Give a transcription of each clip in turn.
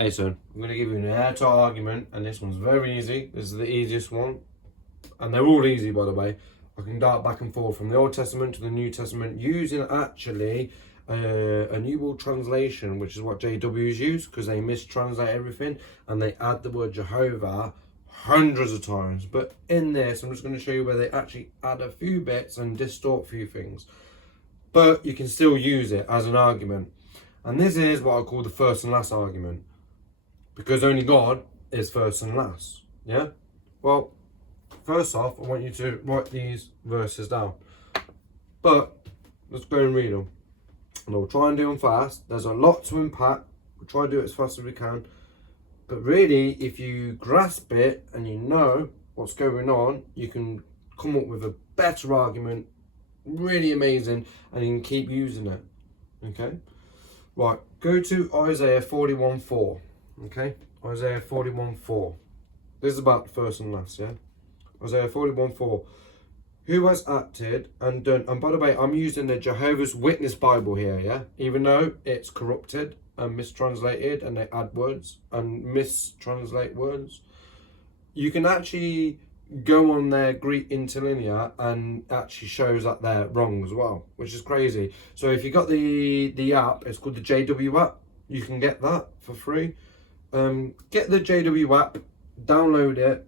Hey son, I'm going to give you an airtight argument, and this one's very easy. This is the easiest one, and they're all easy, by the way. I can dart back and forth from the Old Testament to the New Testament using actually a New World Translation, which is what JWs use because they mistranslate everything and they add the word Jehovah hundreds of times. But in this, I'm just going to show you where they actually add a few bits and distort a few things. But you can still use it as an argument. And this is what I call the first and last argument. Because only God is first and last. Yeah? Well, first off, I want you to write these verses down. But let's go and read them. And I'll try and do them fast. There's a lot to unpack. We'll try and do it as fast as we can. But really, if you grasp it and you know what's going on, you can come up with a better argument. Really amazing. And you can keep using it. Okay? Right. Go to Isaiah 41:4. Okay, Isaiah 41:4. This is about the first and last, yeah? Isaiah 41:4. Who has acted and done, and by the way, I'm using the Jehovah's Witness Bible here, yeah? Even though it's corrupted and mistranslated and they add words and mistranslate words, you can actually go on their Greek interlinear and actually shows that they're wrong as well, which is crazy. So if you got the app, it's called the JW app. You can get that for free. Get the JW app, download it,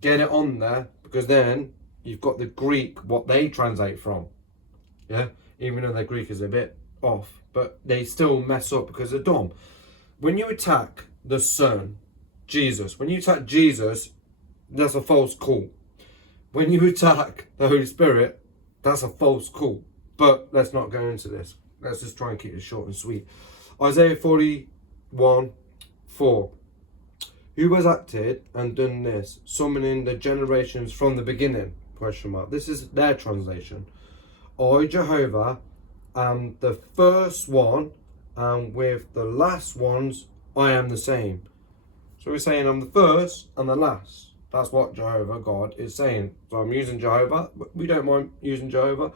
get it on there, because then you've got the Greek, what they translate from. Yeah, even though their Greek is a bit off, but they still mess up because they're dumb. When you attack the Son, Jesus, when you attack Jesus, that's a false call. When you attack the Holy Spirit, that's a false call. But let's not go into this. Let's just try and keep it short and sweet. Isaiah 41:4. Who has acted and done this, summoning the generations from the beginning? Question mark. This is their translation. I, Jehovah, am the first one, and with the last ones, I am the same. So we're saying I'm the first and the last. That's what Jehovah, God, is saying. So I'm using Jehovah, but we don't mind using Jehovah.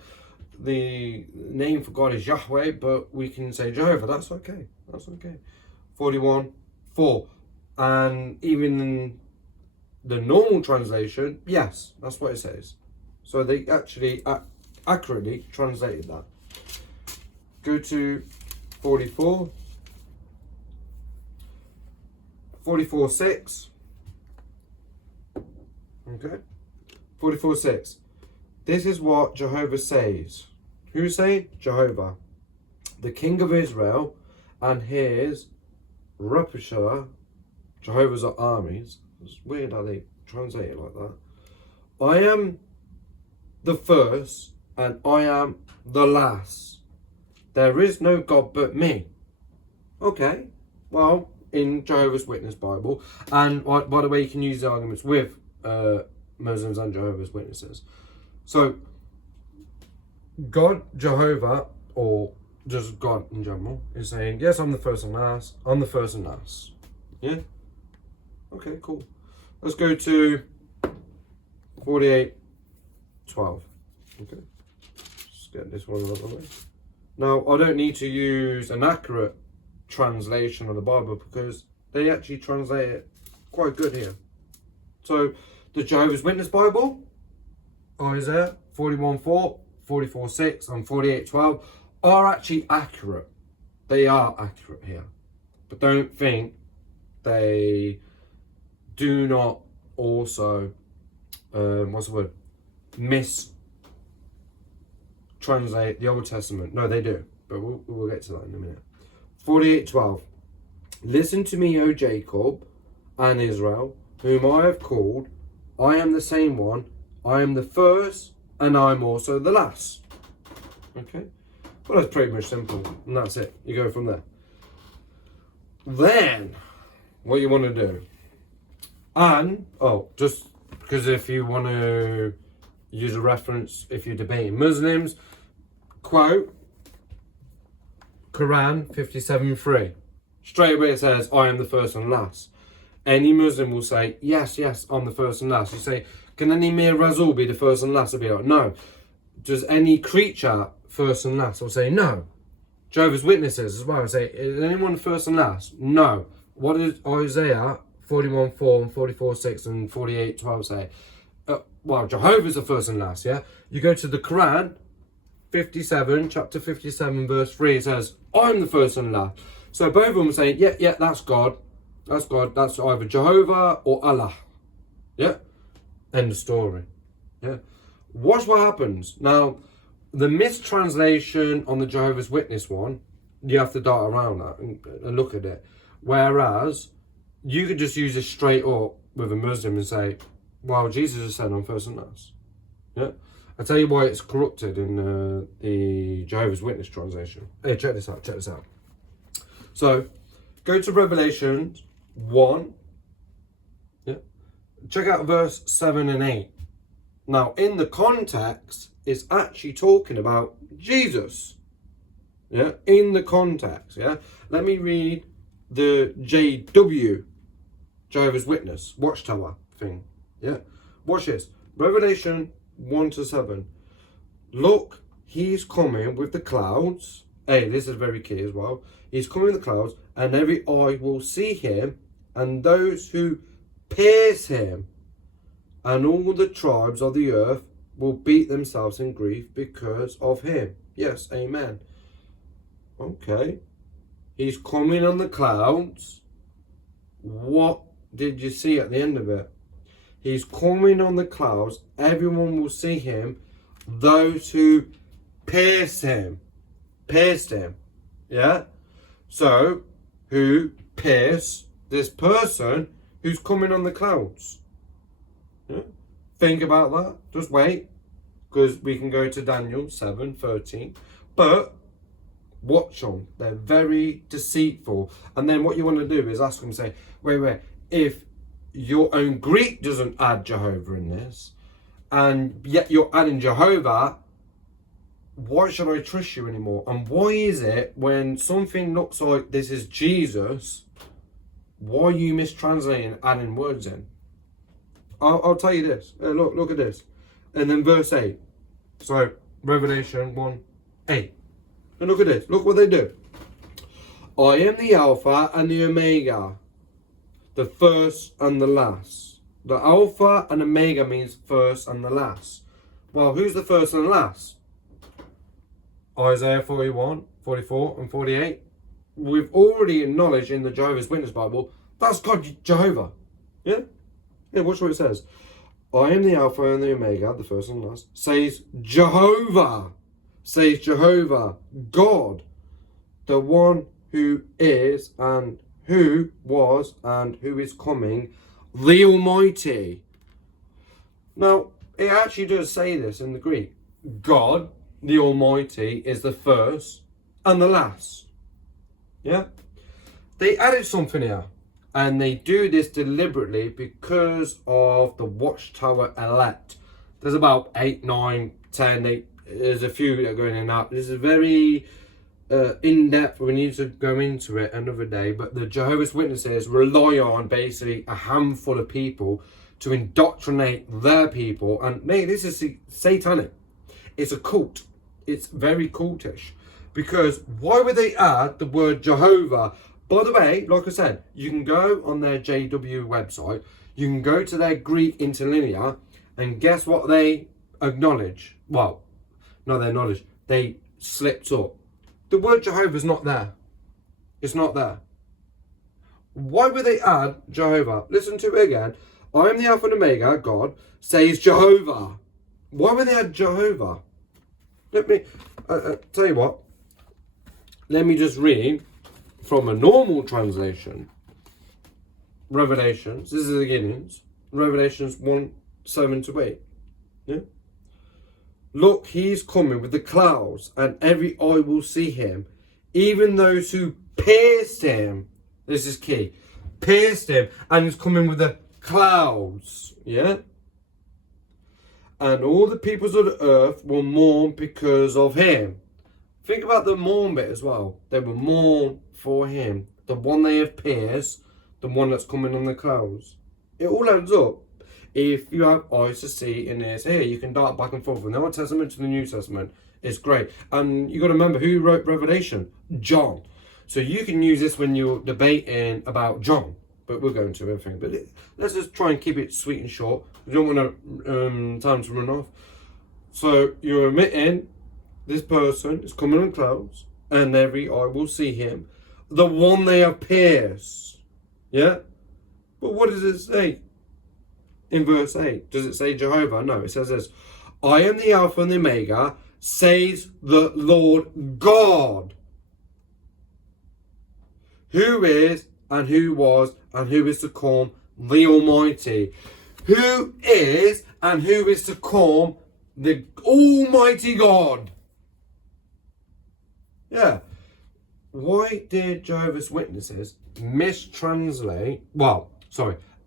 The name for God is Yahweh, but we can say Jehovah. That's okay. That's okay. 41:4. And even in the normal translation, yes, that's what it says. So they actually accurately translated that. Go to 44:6. Okay, 44:6. This is what Jehovah says. Who say? Jehovah, the King of Israel, and his Rapusha. Jehovah's are armies. It's weird how they translate it like that. I am the first and I am the last. There is no God but me. Okay, well, in Jehovah's Witness Bible, and by the way, you can use the arguments with Muslims and Jehovah's Witnesses. So, God, Jehovah, or just God in general, is saying, yes, I'm the first and last. I'm the first and last. Yeah? Okay, cool. Let's go to 48:12. Okay. Let's get this one out of the way. Now, I don't need to use an accurate translation of the Bible because they actually translate it quite good here. So, the Jehovah's Witness Bible, Isaiah 41:4, 44:6, and 48:12 are actually accurate. They are accurate here. But don't think they do not also, mistranslate the Old Testament. No, they do. But we'll get to that in a minute. 48:12. Listen to me, O Jacob and Israel, whom I have called. I am the same one. I am the first, and I am also the last. Okay? Well, that's pretty much simple. And that's it. You go from there. Then, what you want to do. And, just because if you want to use a reference, if you're debating Muslims, quote, Quran 57:3. Straight away it says, I am the first and last. Any Muslim will say, yes, I'm the first and last. You say, can any Mir Rasul be the first and last? I'll be like, no. Does any creature first and last? I'll say, no. Jehovah's Witnesses as well. I say, is anyone first and last? No. what does Isaiah 41:4 and 44:6 and 48:12 say? Well, Jehovah's the first and last, yeah? You go to the Quran, chapter 57, verse 3, it says, I'm the first and last. So both of them are saying, yeah, that's God. That's God. That's either Jehovah or Allah. Yeah? End of story. Yeah? Watch what happens. Now, the mistranslation on the Jehovah's Witness one, you have to dart around that and look at it. Whereas, you could just use it straight up with a Muslim and say, well, Jesus has said I'm first and last. Yeah? I'll tell you why it's corrupted in the Jehovah's Witness translation. Hey, check this out. So, go to Revelation 1. Yeah? Check out verse 7 and 8. Now, in the context, it's actually talking about Jesus. Yeah? In the context, yeah? Let me read the JW, Jehovah's Witness, Watchtower thing. Yeah? Watch this. Revelation 1-7. Look, he's coming with the clouds. Hey, this is very key as well. He's coming with the clouds, and every eye will see him, and those who pierce him, and all the tribes of the earth will beat themselves in grief because of him. Yes, amen. Okay. He's coming on the clouds. What did you see at the end of it? He's coming on the clouds. Everyone will see him. Those who pierced him. Yeah? So, who pierced this person who's coming on the clouds? Yeah? Think about that. Just wait. Because we can go to Daniel 7:13. But, watch them. They're very deceitful. And then what you want to do is ask them, say, wait. If your own Greek doesn't add Jehovah in this, and yet you're adding Jehovah, why should I trust you anymore? And why is it when something looks like this is Jesus, why are you mistranslating, adding words in? I'll tell you this. Look at this. And then verse 8. So, Revelation 1:8. And look at this. Look what they do. I am the Alpha and the Omega, the first and the last. The Alpha and Omega means first and the last. Well, who's the first and the last? Isaiah 41, 44 and 48. We've already acknowledged in the Jehovah's Witness Bible, that's God, Jehovah. Yeah? Yeah, watch what it says. I am the Alpha and the Omega, the first and the last. Says Jehovah. God, the one who is and who was and who is coming, the Almighty. Now, it actually does say this in the Greek. God, the Almighty, is the first and the last. Yeah? They added something here. And they do this deliberately because of the Watchtower elect. There's about 8, 9, 10, there's a few that are going in and out. This is very in-depth. We need to go into it another day. But the Jehovah's Witnesses rely on basically a handful of people to indoctrinate their people. And mate, this is satanic. It's a cult. It's very cultish. Because why would they add the word Jehovah? By the way, like I said, you can go on their JW website, you can go to their Greek interlinear, and guess what they acknowledge? Well, not their knowledge, they slipped up. The word Jehovah's not there. It's not there. Why would they add Jehovah? Listen to it again. I am the Alpha and Omega, God, says Jehovah. Why would they add Jehovah? Let me, tell you what, let me just read from a normal translation, Revelations, this is the beginnings, Revelations 1:7-8. Yeah? Look, he's coming with the clouds, and every eye will see him, even those who pierced him. This is key. Pierced him, and he's coming with the clouds. Yeah? And all the peoples of the earth will mourn because of him. Think about the mourn bit as well. They will mourn for him. The one they have pierced, the one that's coming on the clouds. It all adds up. If you have eyes to see and ears to hear, you can dart back and forth from the Old Testament to the New Testament. It's great. And you got to remember who wrote Revelation? John. So you can use this when you're debating about John, but we'll go into everything. But let's just try and keep it sweet and short. We don't want time to run off. So you're admitting this person is coming on clouds, and every eye will see him, the one they have pierced. Yeah? But what does it say in verse 8? Does it say Jehovah? No, it says this. I am the Alpha and the Omega, says the Lord God, who is and who was and who is to come, the Almighty. Who is and who is to come, the Almighty God. Yeah. Why did Jehovah's Witnesses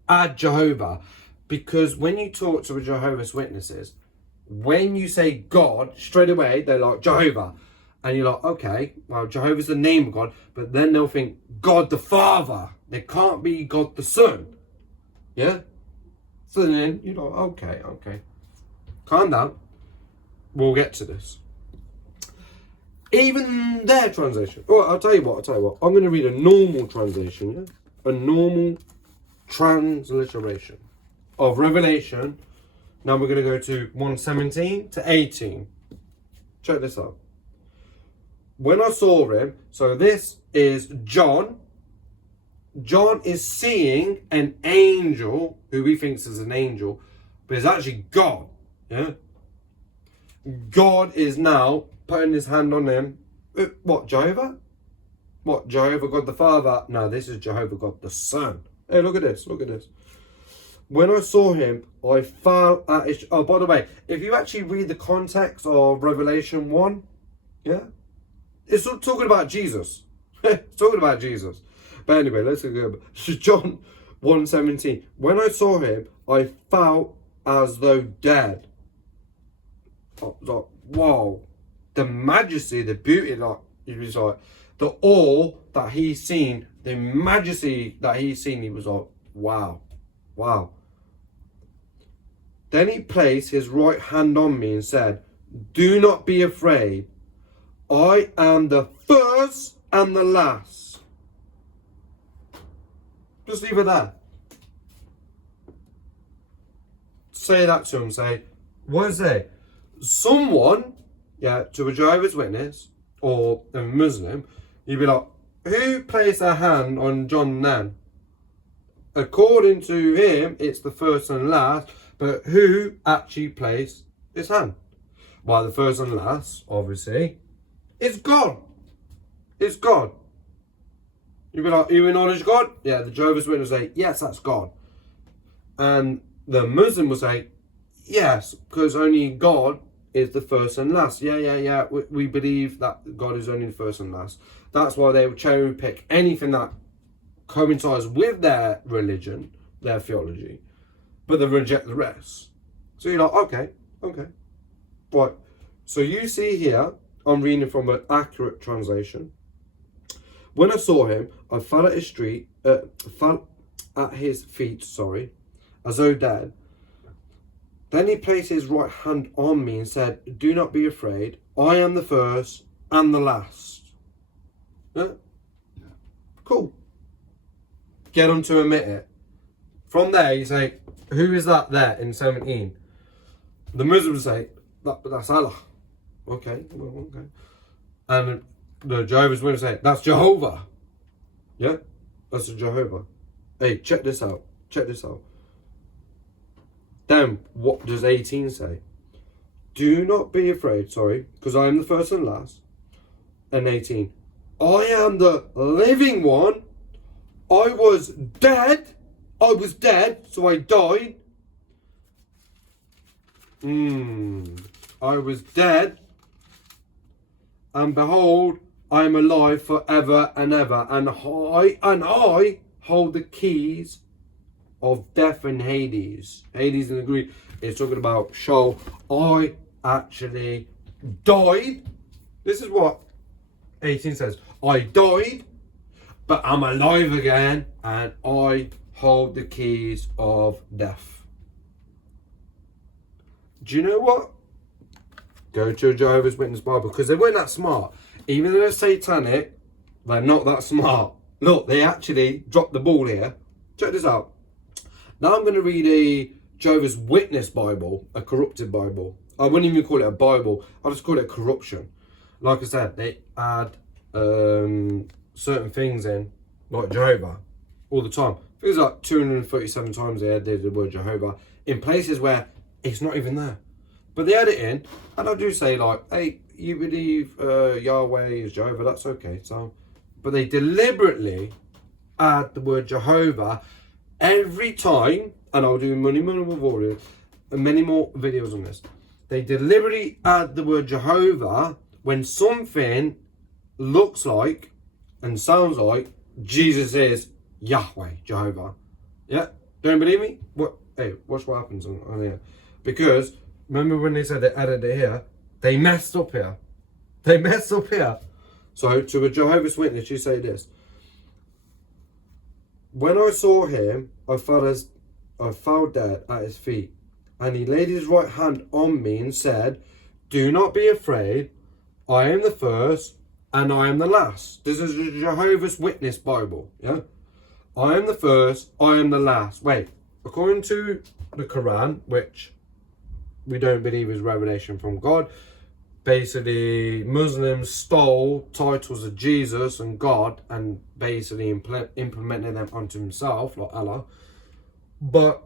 add Jehovah? Because when you talk to a Jehovah's Witnesses, when you say God, straight away they're like Jehovah. And you're like, okay, well, Jehovah's the name of God, but then they'll think God the Father. They can't be God the Son. Yeah? So then you're like, okay. Calm down. We'll get to this. Even their translation. Oh, I'll tell you what. I'm going to read a normal translation, yeah? A normal transliteration of Revelation. Now we're going to go to 1:17 to 18. Check this out. When I saw him, so this is John. John is seeing an angel, who he thinks is an angel, but it's actually God. Yeah? God is now putting his hand on him. What, Jehovah? What, Jehovah God the Father? No, this is Jehovah God the Son. Hey, look at this. When I saw him, I fell at his... Oh, by the way, if you actually read the context of Revelation 1, yeah? It's talking about Jesus. It's talking about Jesus. But anyway, let's go. John 1:17. When I saw him, I felt as though dead. I was like, wow. The majesty, the beauty, like, it was like, the awe that he's seen, the majesty that he's seen, he was like, wow. Then he placed his right hand on me and said, do not be afraid. I am the first and the last. Just leave it there. Say that to him. Say, what is it? Someone, to a Jehovah's Witness or a Muslim, you'd be like, who placed their hand on John then? According to him, it's the first and last, but who actually placed his hand? Well, the first and last, obviously, it's God. It's God. You'd be like, you acknowledge God? Yeah, the Jehovah's Witness will say, yes, that's God. And the Muslim will say, yes, because only God is the first and last. Yeah. We believe that God is only the first and last. That's why they will cherry pick anything that coincides with their religion, their theology, but they reject the rest. So you're like, okay. Right. So you see here, I'm reading from an accurate translation. When I saw him, I fell at his feet, as though dead. Then he placed his right hand on me and said, do not be afraid. I am the first and the last. Yeah? Cool. Get them to admit it. From there, you say, who is that there in 17? The Muslims say, that's Allah. Okay. And the Jehovah's Witnesses say, that's Jehovah. Yeah? That's a Jehovah. Hey, check this out. Then, what does 18 say? Do not be afraid, because I am the first and last. And 18, I am the living one. I was dead, so I died. I was dead, and behold, I am alive forever and ever, and I hold the keys of death and Hades. Hades in the Greek is talking about Sheol. I actually died. This is what 18 says. I died, but I'm alive again, and I hold the keys of death. Do you know what? Go to a Jehovah's Witness Bible, because they weren't that smart. Even though they're satanic, They're not that smart. Look, they actually dropped the ball here. Check this out. Now I'm going to read a Jehovah's Witness Bible, a corrupted Bible. I wouldn't even call it a Bible. I'll just call it corruption. Like I said, they add certain things in, like Jehovah, all the time. It was like 237 times they added the word Jehovah in places where it's not even there. But they add it in, and I do say like, hey, you believe Yahweh is Jehovah, that's okay. So, but they deliberately add the word Jehovah every time, and I'll do many more videos on this. They deliberately add the word Jehovah when something looks like and sounds like Jesus is Yahweh, Jehovah. Yeah? Don't believe me? What? Hey, watch what happens on here. Because, remember when they said they added it here? They messed up here. They messed up here. So, to a Jehovah's Witness, you say this. When I saw him, I fell dead at his feet. And he laid his right hand on me and said, do not be afraid. I am the first and I am the last. This is a Jehovah's Witness Bible. Yeah? I am the first, I am the last. Wait, according to the Quran, which we don't believe is revelation from God, basically Muslims stole titles of Jesus and God and basically implemented them onto himself, like Allah. But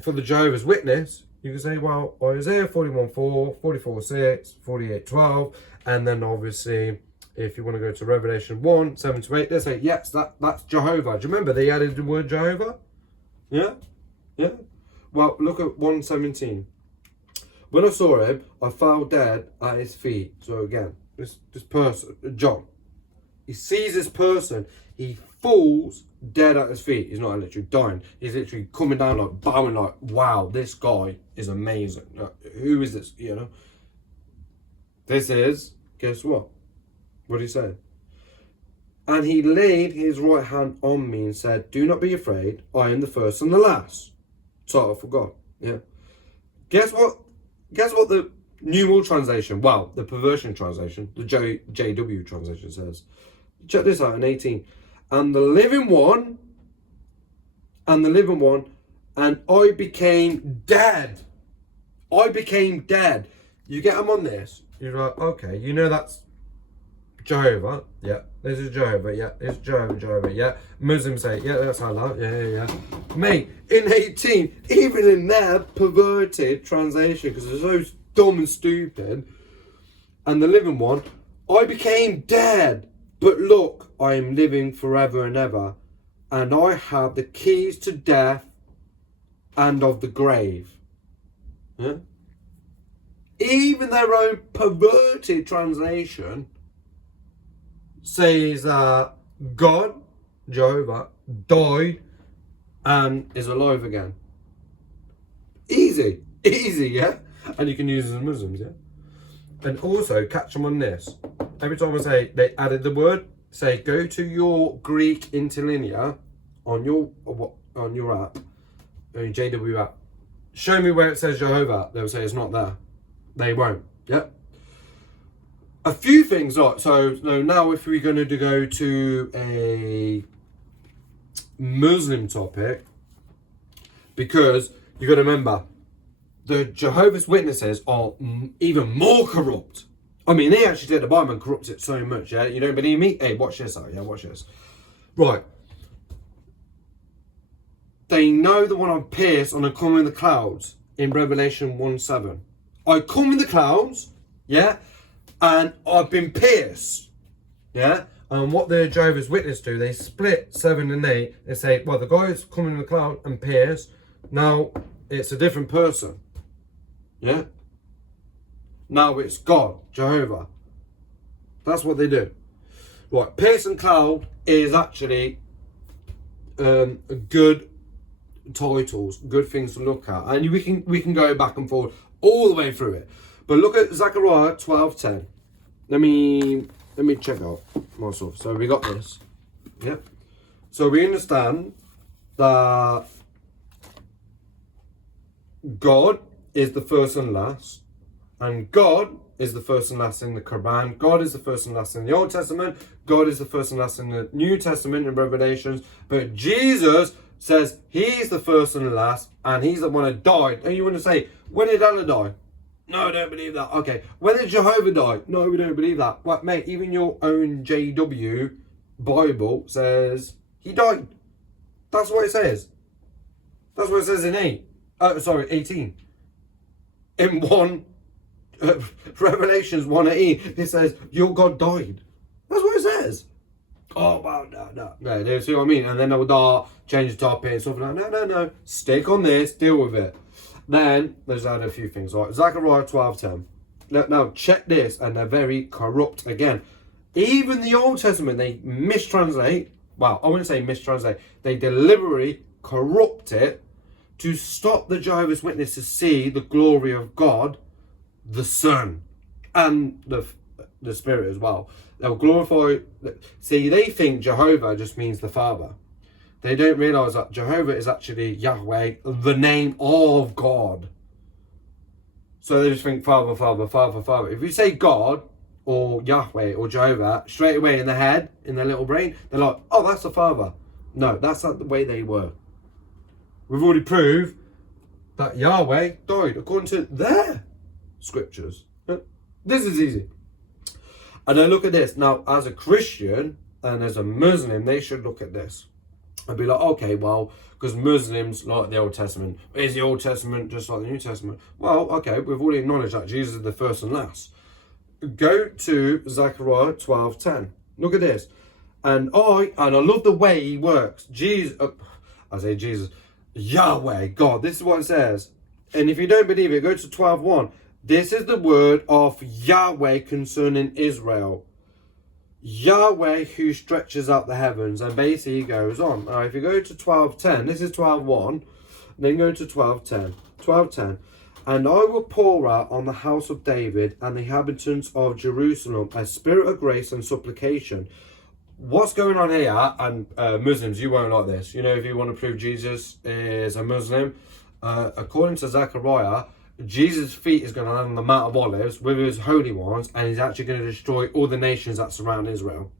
for the Jehovah's Witness, you can say, well, Isaiah 41:4, 44:6, 48:12, and then obviously if you want to go to Revelation 1:7-8, they say, yes, that's Jehovah. Do you remember they added the word Jehovah? Yeah? Yeah? Well, look at 1:17. When I saw him, I fell dead at his feet. So again, this person, John, he sees this person, he falls dead at his feet. He's not literally dying. He's literally coming down like bowing like, wow, this guy is amazing. Who is this, you know? This is, guess what? What did he say? And he laid his right hand on me and said, do not be afraid. I am the first and the last. Title for God. Yeah. Guess what? Guess what the New World Translation, well, the Perversion Translation, the JW Translation says. Check this out in 18. And the living one, and I became dead. I became dead. You get them on this, you're like, okay, you know that's Jehovah, yeah. This is Jehovah, yeah. It's Jehovah, yeah. Muslims say, yeah, that's Allah, yeah. Mate, in 18, even in their perverted translation, because they're so dumb and stupid, and the living one, I became dead, but look, I am living forever and ever, and I have the keys to death and of the grave. Yeah? Even their own perverted translation says that God, Jehovah, died and is alive again. Easy, yeah? And you can use it as Muslims, yeah? And also, catch them on this. Every time I say they added the word, say go to your Greek interlinear on your app, on your JW app. Show me where it says Jehovah. They'll say it's not there. They won't, yeah? A few things, like, so now if we're going to go to a Muslim topic, because you got to remember, the Jehovah's Witnesses are even more corrupt. I mean, they actually did the Bible and corrupt it so much, yeah? You don't believe me? Hey, watch this out, yeah? Watch this. Right. They know that when I pierce and I come in the clouds in Revelation 1:7. I come in the clouds, yeah? And I've been pierced, yeah? And what the Jehovah's Witnesses do, they split 7 and 8. They say, well, the guy who's coming in the cloud and pierced, now it's a different person, yeah? Now it's God, Jehovah. That's what they do. Right, pierce and cloud is actually good titles, good things to look at. And we can go back and forth all the way through it. But look at Zechariah 12:10. Let me check out myself. So we got this. Yep. So we understand that God is the first and last, and God is the first and last in the Quran. God is the first and last in the Old Testament. God is the first and last in the New Testament in Revelations. But Jesus says he's the first and the last, and he's the one that died. And you want to say, when did Allah die? No, I don't believe that. Okay, when did Jehovah die? No, we don't believe that. What, mate, even your own JW Bible says he died. That's what it says. That's what it says in 18. In 1, Revelations 1:18, it says, your God died. That's what it says. Oh, wow, no. Do you see what I mean? And then they'll change the topic and stuff like that. No. Stick on this, deal with it. Then, there's added a few things. Right? Zechariah 12:10. Now, check this, and they're very corrupt again. Even the Old Testament, they mistranslate. Well, I wouldn't say mistranslate. They deliberately corrupt it to stop the Jehovah's Witnesses see the glory of God, the Son, and the Spirit as well. They'll glorify. See, they think Jehovah just means the Father. They don't realise that Jehovah is actually Yahweh, the name of God. So they just think Father, Father, Father, Father. If you say God, or Yahweh, or Jehovah, straight away in the head, in their little brain, they're like, oh, that's the Father. No, that's not the way they were. We've already proved that Yahweh died according to their scriptures. This is easy. And then look at this. Now, as a Christian and as a Muslim, they should look at this and be like, okay, well, because Muslims like the Old Testament. Is the Old Testament just like the New Testament? Well, okay, we've already acknowledged that Jesus is the first and last. Go to Zechariah 12:10. Look at this. And I love the way he works. Jesus, Yahweh, God, this is what it says. And if you don't believe it, go to 12:1. This is the word of Yahweh concerning Israel. Yahweh who stretches out the heavens. And basically he goes on. Now, if you go to 12:10, this is 12:1. Then go to 12:10. 12:10. And I will pour out on the house of David and the inhabitants of Jerusalem a spirit of grace and supplication. What's going on here? And Muslims, you won't like this. You know, if you want to prove Jesus is a Muslim, according to Zechariah, Jesus' feet is going to land on the Mount of Olives with his holy ones, and he's actually going to destroy all the nations that surround Israel.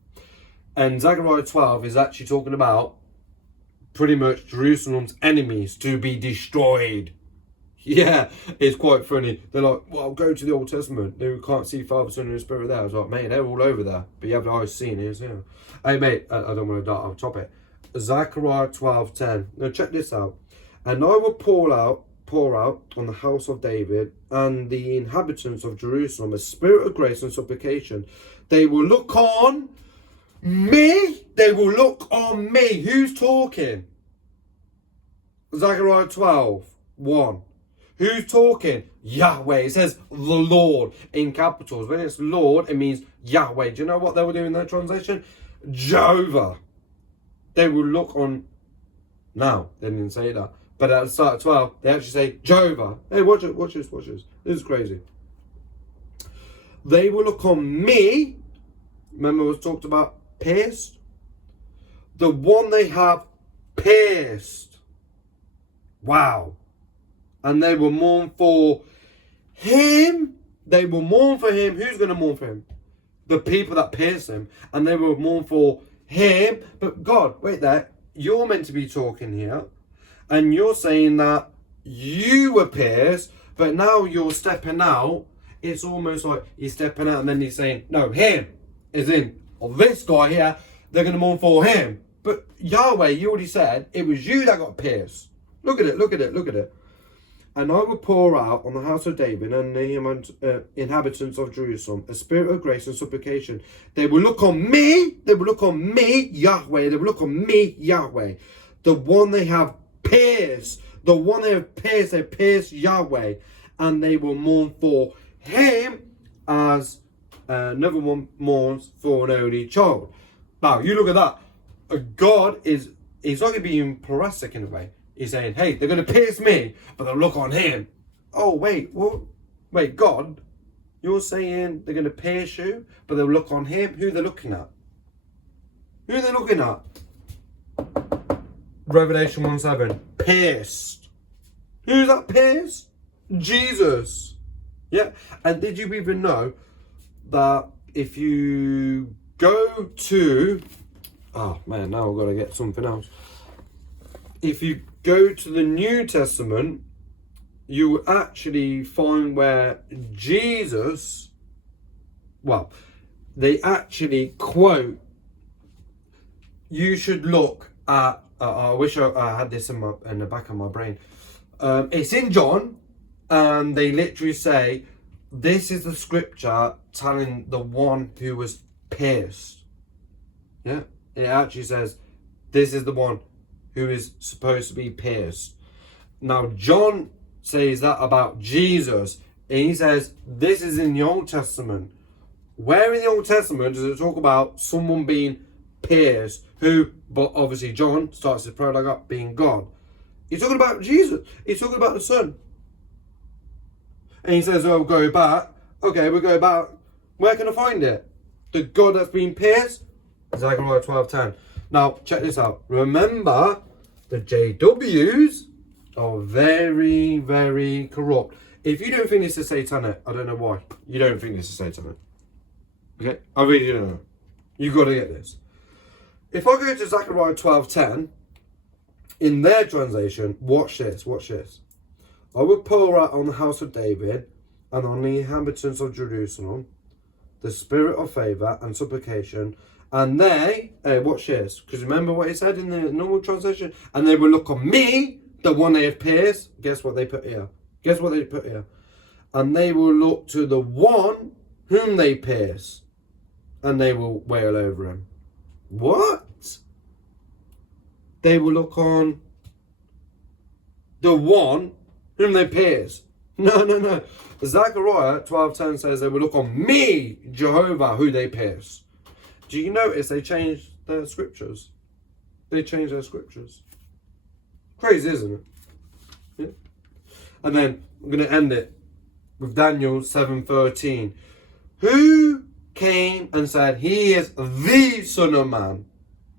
And Zechariah 12 is actually talking about pretty much Jerusalem's enemies to be destroyed. Yeah, it's quite funny. They're like, well, go to the Old Testament. They can't see Father, Son, and Spirit there. I was like, mate, they're all over there. But you have the eyes seeing it, yeah. Hey, mate, I don't want to dart off topic. Zechariah 12:10. Now, check this out. And I will pour out on the house of David and the inhabitants of Jerusalem a spirit of grace and supplication. They will look on me. They will look on me. Who's talking? Zechariah 12:1. Who's talking? Yahweh. It says the Lord in capitals. When it's Lord, it means Yahweh. Do you know what they were doing in their translation? Jehovah. They will look on. Now, they didn't say that. But at the start of 12, they actually say Jehovah. Hey, watch this. This is crazy. They will look on me. Remember, we talked about pierced. The one they have pierced. Wow. And they will mourn for him. They will mourn for him. Who's going to mourn for him? The people that pierced him. And they will mourn for him. But God, wait there. You're meant to be talking here. And you're saying that you were pierced. But now you're stepping out. It's almost like he's stepping out and then he's saying, no, him. As in, this guy here, they're going to mourn for him. But Yahweh, you already said, it was you that got pierced. Look at it. And I will pour out on the house of David and the inhabitants of Jerusalem a spirit of grace and supplication. They will look on me. They will look on me, Yahweh. They will look on me, Yahweh. The one they have pierced. The one they have pierced. They pierced Yahweh. And they will mourn for him as another one mourns for an only child. Now, you look at that. God is, he's not going to be impressive in a way. He's saying, hey, they're going to pierce me, but they'll look on him. Oh, wait, what? Wait, God, you're saying they're going to pierce you, but they'll look on him? Who are they looking at? Who are they looking at? Revelation 1:7, pierced. Who's that pierced? Jesus. Yeah. And did you even know that if you go to... Oh, man, now I've got to get something else. If you go to the New Testament, you actually find where Jesus... Well, they actually quote... You should look at... I wish I had this in the back of my brain. It's in John, and they literally say, this is the scripture telling the one who was pierced. Yeah, it actually says, this is the one who is supposed to be pierced. Now, John says that about Jesus, and he says, this is in the Old Testament. Where in the Old Testament does it talk about someone being pierced, who, but obviously John starts his prologue up being God. He's talking about Jesus. He's talking about the Son. And he says, oh, go back. Okay, we'll go back. Where can I find it? The God that's been pierced? Zechariah 12:10. Now, check this out. Remember, the JWs are very, very corrupt. If you don't think this is satanic, I don't know why. You don't think this is satanic. Okay? I really don't know. You've got to get this. If I go to Zechariah 12:10, in their translation, watch this, watch this. I will pour out on the house of David and on the inhabitants of Jerusalem the spirit of favour and supplication, and they, watch this, because remember what it said in the normal translation, and they will look on me, the one they have pierced. Guess what they put here? Guess what they put here? And they will look to the one whom they pierce, and they will wail over him. What? They will look on the one whom they pierce. No. Zechariah 12:10 says they will look on me, Jehovah, who they pierce. Do you notice they changed their scriptures? They changed their scriptures. Crazy, isn't it? Yeah. And then I'm going to end it with Daniel 7:13. Who came and said he is the Son of Man?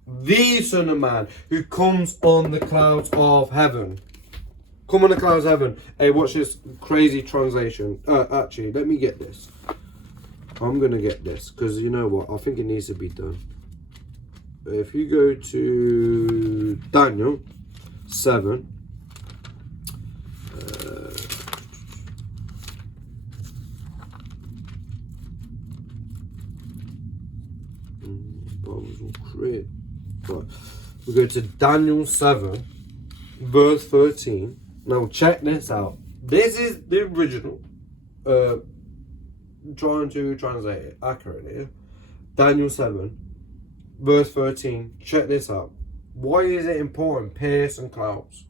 The Son of Man who comes on the clouds of heaven. Come on the clouds of heaven. Hey, watch this crazy translation. Actually, let me get this. I'm going to get this because you know what? I think it needs to be done. If you go to Daniel 7. Right. We go to Daniel 7, verse 13. Now check this out. This is the original. Trying to translate it accurately. Daniel 7, verse 13. Check this out. Why is it important? Pierce and clouds.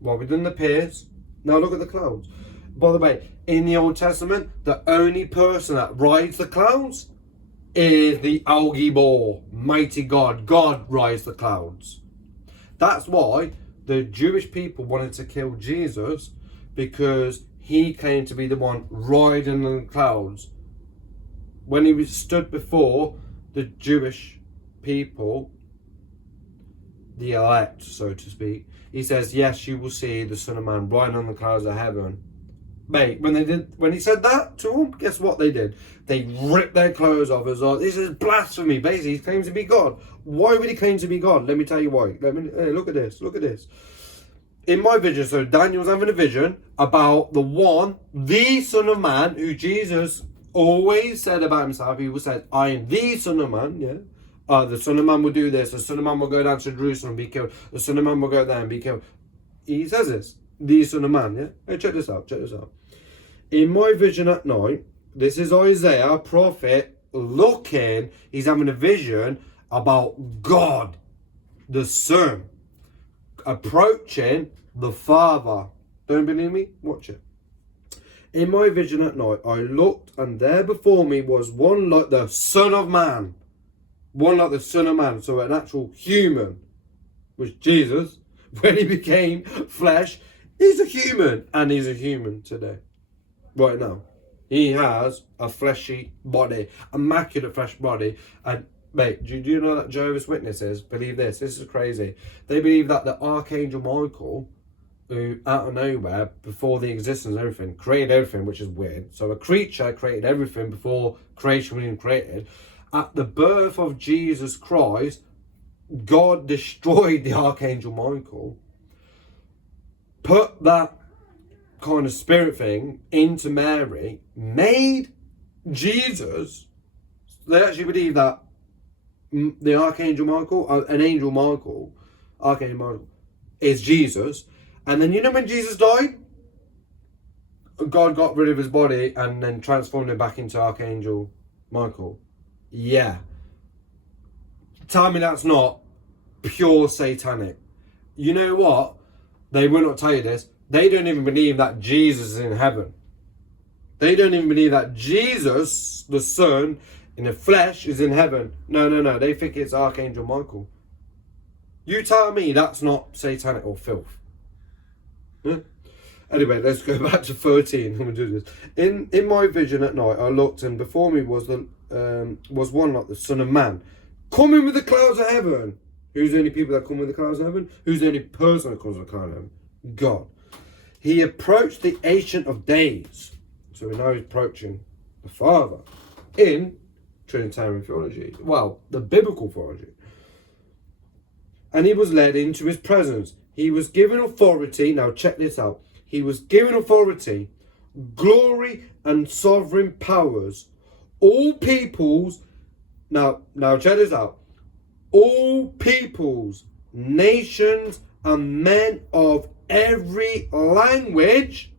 Well, we've done the pierce. Now look at the clouds. By the way, in the Old Testament, the only person that rides the clouds is the Al Gibor, mighty God. God rides the clouds. That's why the Jewish people wanted to kill Jesus, because he claimed to be the one riding on the clouds. When he was stood before the Jewish people, the elect, so to speak, he says, yes, you will see the Son of Man riding on the clouds of heaven. Mate, when he said that to them, guess what they did? They ripped their clothes off as well. This is blasphemy. Basically, he claims to be God. Why would he claim to be God? Let me tell you why. Look at this. Look at this. In my vision, so Daniel's having a vision about the one, the Son of Man, who Jesus always said about himself. He was said, I am the Son of Man, yeah. The Son of Man will do this. The Son of Man will go down to Jerusalem and be killed. The Son of Man will go there and be killed. He says this. The Son of Man, yeah? Hey, check this out. In my vision at night, this is Isaiah, prophet, looking. He's having a vision about God, the Son, approaching the Father. Don't believe me? Watch it. In my vision at night, I looked, and there before me was one like the Son of Man. One like the Son of Man, so an actual human, was Jesus. When he became flesh, he's a human, and he's a human today. Right now. He has a fleshy body, immaculate flesh body. And mate, do you know that Jehovah's Witnesses believe this? This is crazy. They believe that the Archangel Michael, who, out of nowhere, before the existence of everything, created everything, which is weird. So a creature created everything before creation was even created. At the birth of Jesus Christ, God destroyed the Archangel Michael, put that kind of spirit thing into Mary, made Jesus. They actually believe that the Archangel Michael, Archangel Michael, is Jesus. And then, you know, when Jesus died, God got rid of his body and then transformed him back into Archangel Michael. Yeah. Tell me that's not pure satanic. You know what? They will not tell you this. They don't even believe that Jesus is in heaven. They don't even believe that Jesus, the Son, in the flesh, is in heaven. No. They think it's Archangel Michael. You tell me that's not satanic or filth. Huh? Anyway, let's go back to 13. I'm gonna do this. In my vision at night, I looked, and before me was one like the Son of Man, coming with the clouds of heaven. Who's the only people that come with the clouds of heaven? Who's the only person that comes with the clouds of heaven? God. He approached the Ancient of Days. So we know he's approaching the Father in Trinitarian theology. Well, the biblical theology. And he was led into his presence. He was given authority. Now check this out. He was given authority, glory, and sovereign powers. All peoples. Now check this out. All peoples, nations, and men of every language.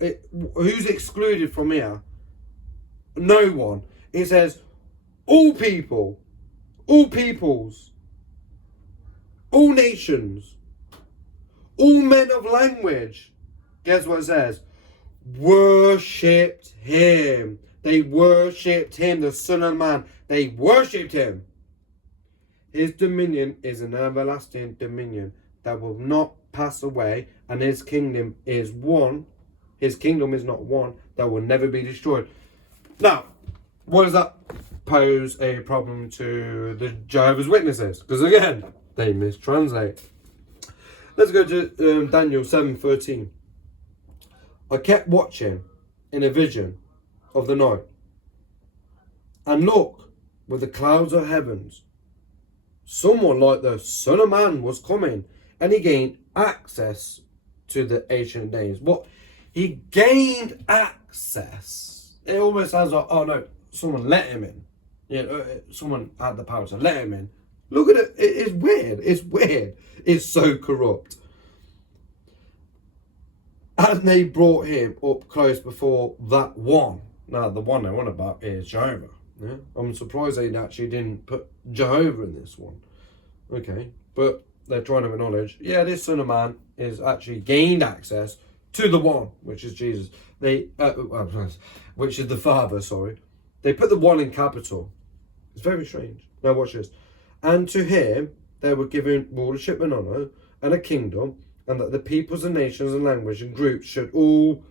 Who's excluded from here? No one. It says all people, all peoples, all nations, all men of language. Guess what it says? Worshipped him. They worshipped him, the Son of Man. They worshipped him. His dominion is an everlasting dominion that will not pass away, and his kingdom is one. His kingdom is not one that will never be destroyed. Now, what does that pose a problem to the Jehovah's Witnesses? Because again, they mistranslate. Let's go to Daniel 7:13. I kept watching in a vision of the night, and look, with the clouds of heavens, someone like the Son of Man was coming, and he gained access to the Ancient Days. What? He gained access. It almost sounds like, oh no, someone let him in. Yeah, someone had the power to let him in. Look at it. It's weird. It's weird. It's so corrupt. And they brought him up close before that one. Now, the one they want about is Jehovah. Yeah? I'm surprised they actually didn't put Jehovah in this one. Okay, but they're trying to acknowledge, yeah, this Son of Man is actually gained access to the one, which is Jesus. Which is the Father, sorry. They put the one in capital. It's very strange. Now watch this. And to him they were given rulership and honour and a kingdom, and that the peoples and nations and language and groups should all,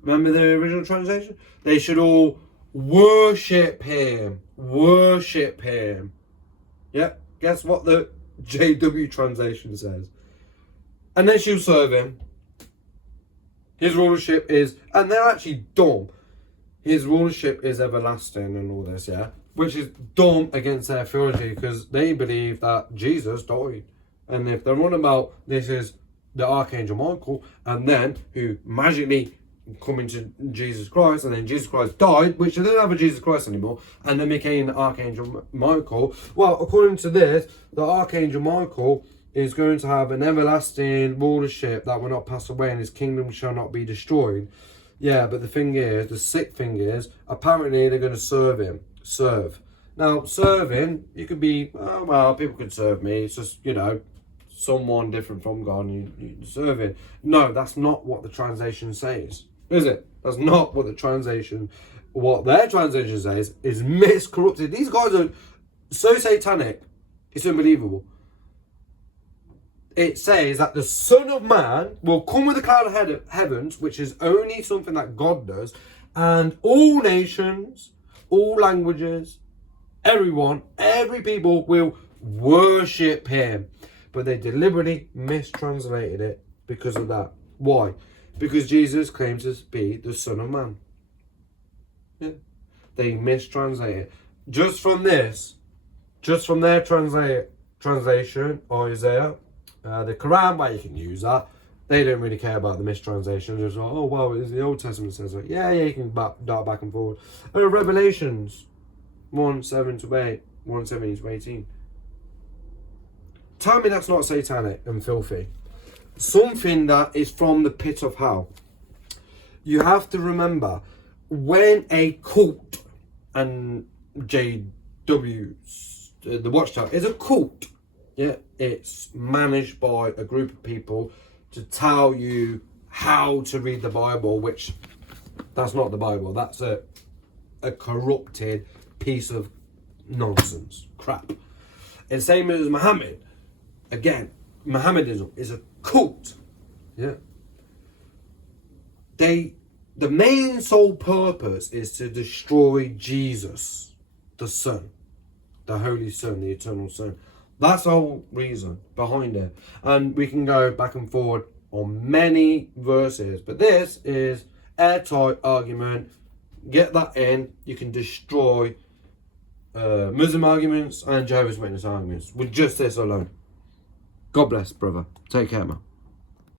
remember the original translation? They should all worship him. Worship him. Yeah, guess what the JW translation says? And they shall serve him. His rulership is, and they're actually dumb, his rulership is everlasting and all this, yeah? Which is dumb against their theology, because they believe that Jesus died. And if they're on about this is the Archangel Michael, and then who magically come into Jesus Christ, and then Jesus Christ died, which they don't have a Jesus Christ anymore, and then became the Archangel Michael. Well, according to this, the Archangel Michael is going to have an everlasting rulership that will not pass away, and his kingdom shall not be destroyed. Yeah, but the thing is, the sick thing is, apparently they're going to serve him. Serve. Now, serving, you could be, oh, well, people can serve me. It's just, you know, someone different from God, and you serve it. No, that's not what the translation says, is it? That's not what the translation, what their translation says is miscorrupted. These guys are so satanic, it's unbelievable. It says that the Son of Man will come with the cloud of heavens, which is only something that God does, and all nations, all languages, everyone, every people will worship him. but they deliberately mistranslated it because of that. Why? Because Jesus claims to be the Son of Man. Yeah. They mistranslate it. Just from their translation, Isaiah, the Quran, where you can use that, they don't really care about the mistranslation. Just like, oh well, the Old Testament says it. Yeah, you can dart back and forward. Revelations 1:7 to 8, 1:17 to 18. Tell me that's not satanic and filthy. Something that is from the pit of hell. You have to remember, when a cult, and JW, the Watchtower, is a cult. Yeah, it's managed by a group of people to tell you how to read the Bible, which that's not the Bible. That's a corrupted piece of nonsense, crap. And same as Muhammad. Again, Mohammedanism is a cult. Yeah. The main sole purpose is to destroy Jesus, the Son, the Holy Son, the Eternal Son. That's the whole reason behind it. And we can go back and forward on many verses, but this is airtight argument. Get that in. You can destroy Muslim arguments and Jehovah's Witness arguments with just this alone. God bless, brother. Take care, man.